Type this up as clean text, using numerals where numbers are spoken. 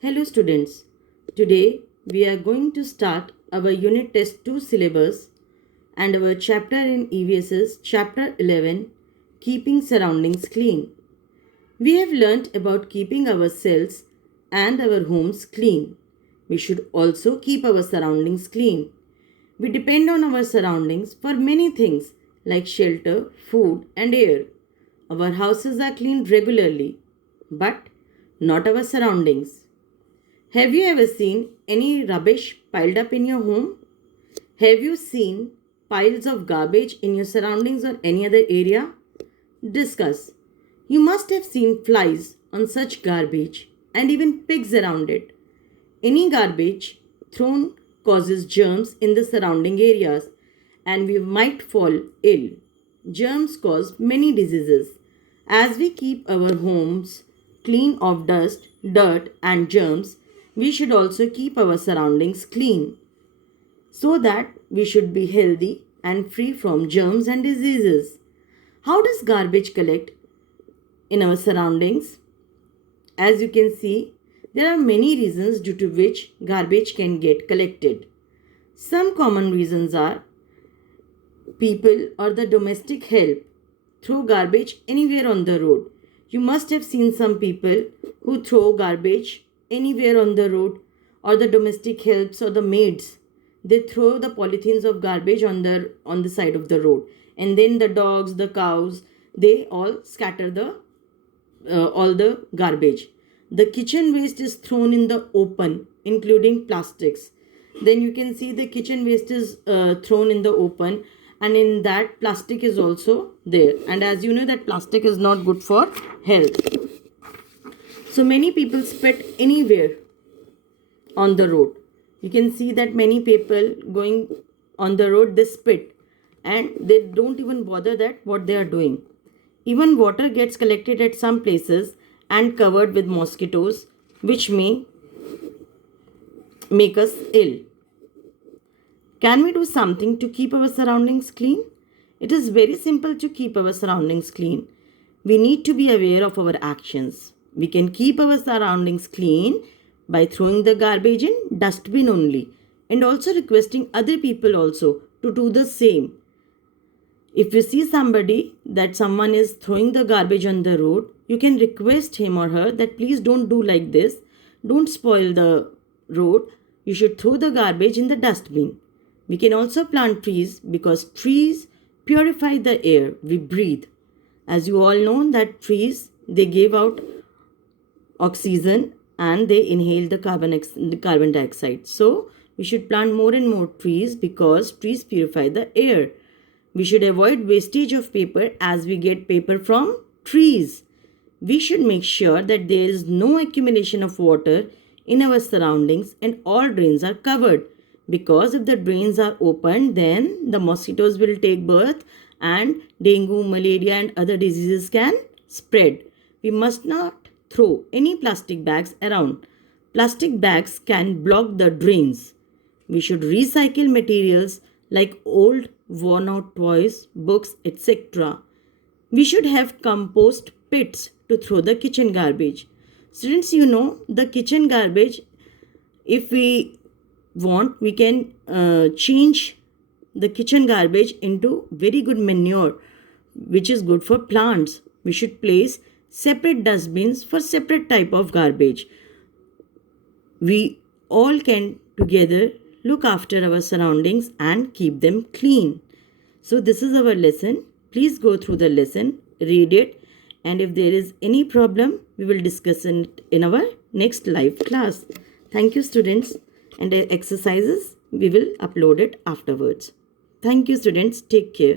Hello students, today we are going to start our unit test 2 syllabus and our chapter in EVS's chapter 11, Keeping Surroundings Clean. We have learnt about keeping our cells and our homes clean. We should also keep our surroundings clean. We depend on our surroundings for many things like shelter, food and air. Our houses are cleaned regularly, but not our surroundings. Have you ever seen any rubbish piled up in your home? Have you seen piles of garbage in your surroundings or any other area? Discuss. You must have seen flies on such garbage and even pigs around it. Any garbage thrown causes germs in the surrounding areas and we might fall ill. Germs cause many diseases. As we keep our homes clean of dust, dirt, and germs, we should also keep our surroundings clean so that we should be healthy and free from germs and diseases. How does garbage collect in our surroundings? As you can see, there are many reasons due to which garbage can get collected. Some common reasons are people or the domestic help throw garbage anywhere on the road. You must have seen some people who throw garbage anywhere on the road, or the domestic helps or the maids. They throw the polythenes of garbage on the side of the road, and then the dogs, the cows, they all scatter the all the garbage. The kitchen waste is thrown in the open, including plastics. Then you can see the kitchen waste is thrown in the open, and in that plastic is also there. And as you know that plastic is not good for health. So many people spit anywhere on the road. You can see that many people going on the road, they spit and they don't even bother that what they are doing. Even water gets collected at some places and covered with mosquitoes, which may make us ill. Can we do something to keep our surroundings clean? It is very simple to keep our surroundings clean. We need to be aware of our actions. We can keep our surroundings clean by throwing the garbage in dustbin only, and also requesting other people also to do the same. If you see somebody that someone is throwing the garbage on the road, you can request him or her that please don't do like this. Don't spoil the road. You should throw the garbage in the dustbin. We can also plant trees because trees purify the air we breathe. As you all know that trees, they give out oxygen and they inhale the carbon dioxide. So we should plant more and more trees because trees purify the air. We should avoid wastage of paper as we get paper from trees. We should make sure that there is no accumulation of water in our surroundings and all drains are covered, because if the drains are open, then the mosquitoes will take birth and dengue, malaria and other diseases can spread. We must not throw any plastic bags around. Plastic bags can block the drains. We should recycle materials like old worn out toys, books, etc. We should have compost pits to throw the kitchen garbage. Students, you know the kitchen garbage, if we want, we can change the kitchen garbage into very good manure, which is good for plants. We should place separate dustbins for separate type of garbage. We all can together look after our surroundings and keep them clean. So this is our lesson. Please go through the lesson, read it, and if there is any problem, we will discuss it in our next live class. Thank you students, and the exercises we will upload it afterwards. Thank you students. Take care.